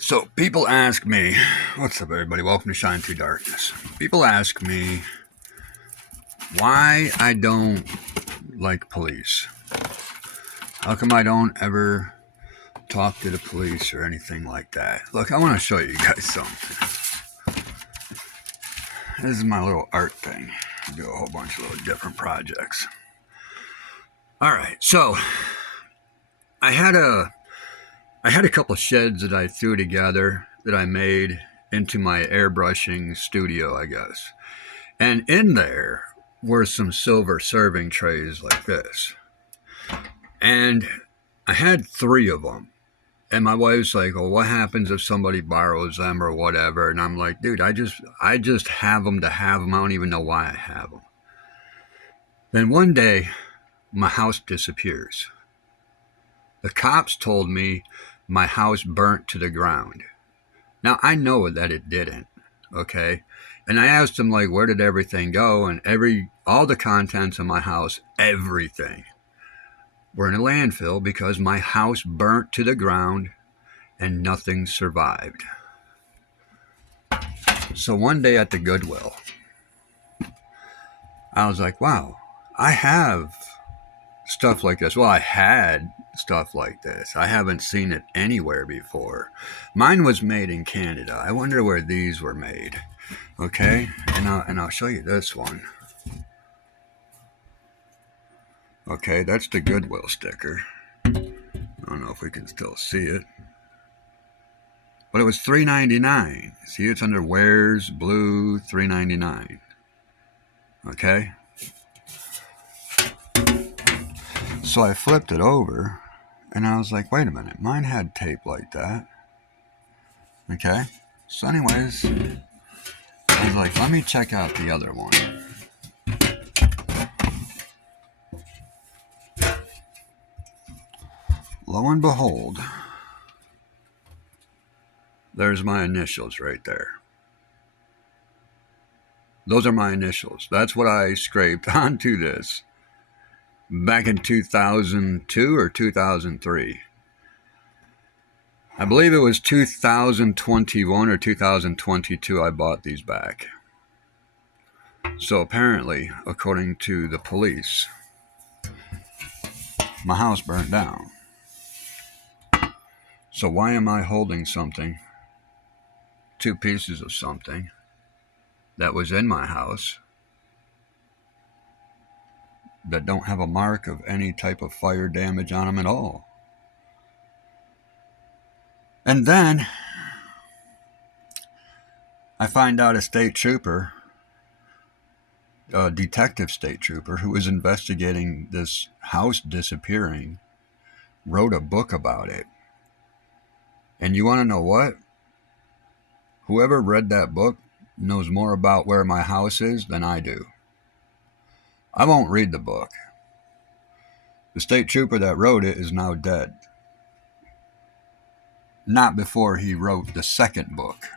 So people ask me, what's up everybody? Welcome to Shine Through Darkness. People ask me why I don't like police. How come I don't ever talk to the police or anything like that? Look, I want to show you guys something. This is my little art thing. I do a whole bunch of little different projects. Alright, so I had a couple sheds that I threw together that I made into my airbrushing studio, I guess. And in there were some silver serving trays like this. And I had 3 of them. And my wife's like, well, what happens if somebody borrows them or whatever? And I'm like, dude, I just have them to have them. I don't even know why I have them. Then one day, my house disappears. The cops told me my house burnt to the ground. Now, I know that it didn't, okay? And I asked them, like, where did everything go? And all the contents of my house, everything, were in a landfill because my house burnt to the ground and nothing survived. So one day at the Goodwill, I was like, wow, I have stuff like this. Well, I had stuff like this. I haven't seen it anywhere before. Mine was made in Canada. I wonder where these were made. Okay, and I'll show you this one. Okay, that's the Goodwill sticker. I don't know if we can still see it. But it was $3.99. See, it's under Wares Blue, $3.99. Okay? So I flipped it over, and I was like, wait a minute, mine had tape like that. Okay? So anyways, I was like, let me check out the other one. Lo and behold, there's my initials right there. Those are my initials. That's what I scraped onto this back in 2002 or 2003. I believe it was 2021 or 2022 I bought these back. So apparently, according to the police, my house burnt down. So why am I holding something, 2 pieces of something, that was in my house that don't have a mark of any type of fire damage on them at all? And then I find out a state trooper, a detective state trooper who was investigating this house disappearing, wrote a book about it. And you want to know what? Whoever read that book knows more about where my house is than I do. I won't read the book. The state trooper that wrote it is now dead. Not before he wrote the second book.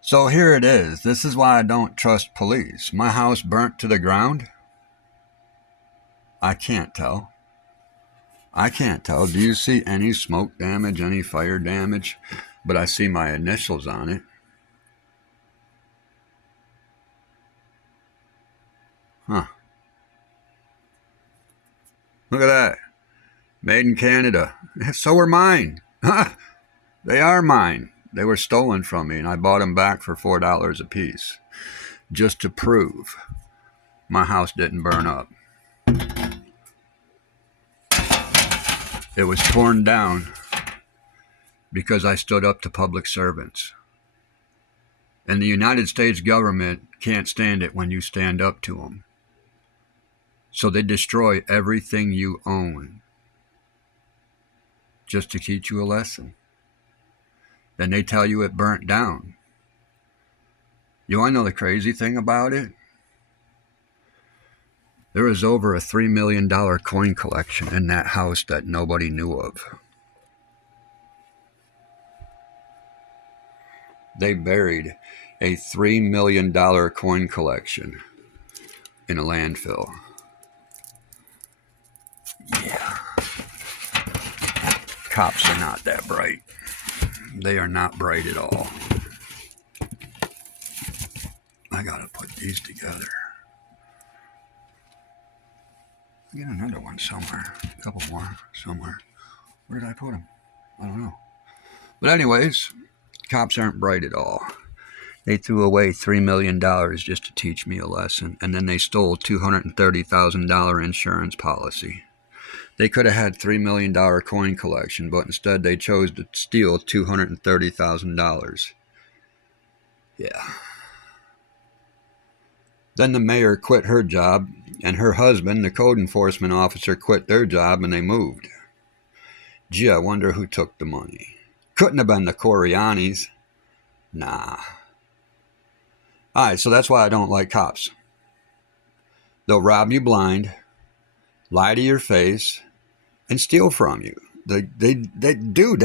So here it is. This is why I don't trust police. My house burnt to the ground. I can't tell. I can't tell. Do you see any smoke damage, any fire damage? But I see my initials on it. Huh. Look at that. Made in Canada. So are mine. They are mine. They were stolen from me, and I bought them back for $4 a piece, just to prove my house didn't burn up. It was torn down because I stood up to public servants. And the United States government can't stand it when you stand up to them. So they destroy everything you own just to teach you a lesson. Then they tell you it burnt down. You want to know the crazy thing about it? There was over a $3 million coin collection in that house that nobody knew of. They buried a $3 million coin collection in a landfill. Yeah. Cops are not that bright. They are not bright at all. I gotta put these together. Get another one somewhere. A couple more somewhere. Where did I put them? I don't know. But anyways, cops aren't bright at all. They threw away $3 million just to teach me a lesson, and then they stole $230,000 insurance policy. They could have had $3 million coin collection, but instead they chose to steal $230,000. Yeah. Then the mayor quit her job, and her husband, the code enforcement officer, quit their job, and they moved. Gee, I wonder who took the money. Couldn't have been the Corianis. Nah. Alright, so that's why I don't like cops. They'll rob you blind, lie to your face, and steal from you. They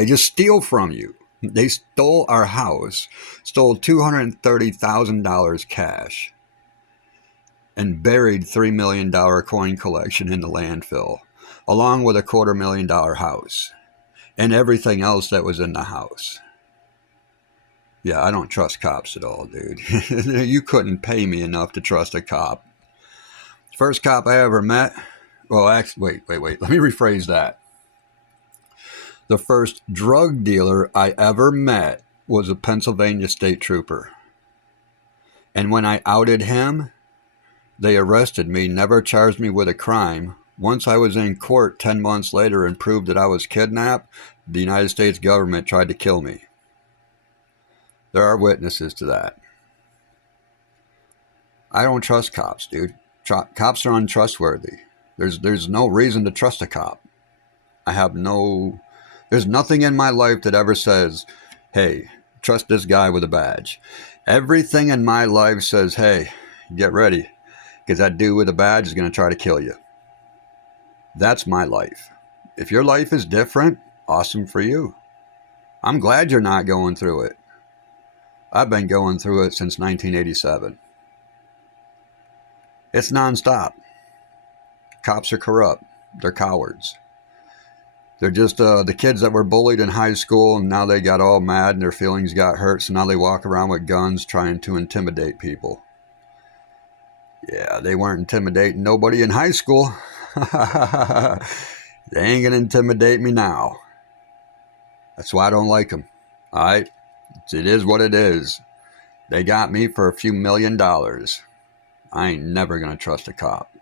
just steal from you. They stole our house, stole $230,000 cash, and buried $3 million coin collection in the landfill, along with a $250,000 house, and everything else that was in the house. Yeah, I don't trust cops at all, dude. You couldn't pay me enough to trust a cop. First cop I ever met, well, actually, wait, let me rephrase that. The first drug dealer I ever met was a Pennsylvania state trooper. And when I outed him, they arrested me, never charged me with a crime. Once I was in court 10 months later and proved that I was kidnapped, the United States government tried to kill me. There are witnesses to that. I don't trust cops, dude. Cops are untrustworthy. There's no reason to trust a cop. There's nothing in my life that ever says, hey, trust this guy with a badge. Everything in my life says, hey, get ready, because that dude with a badge is going to try to kill you. That's my life. If your life is different, awesome for you. I'm glad you're not going through it. I've been going through it since 1987. It's nonstop. Cops are corrupt. They're cowards. They're just the kids that were bullied in high school, and now they got all mad and their feelings got hurt, so now they walk around with guns trying to intimidate people. Yeah, they weren't intimidating nobody in high school. They ain't gonna intimidate me now. That's why I don't like them. All right? It is what it is. They got me for a few $1 million. I ain't never gonna trust a cop.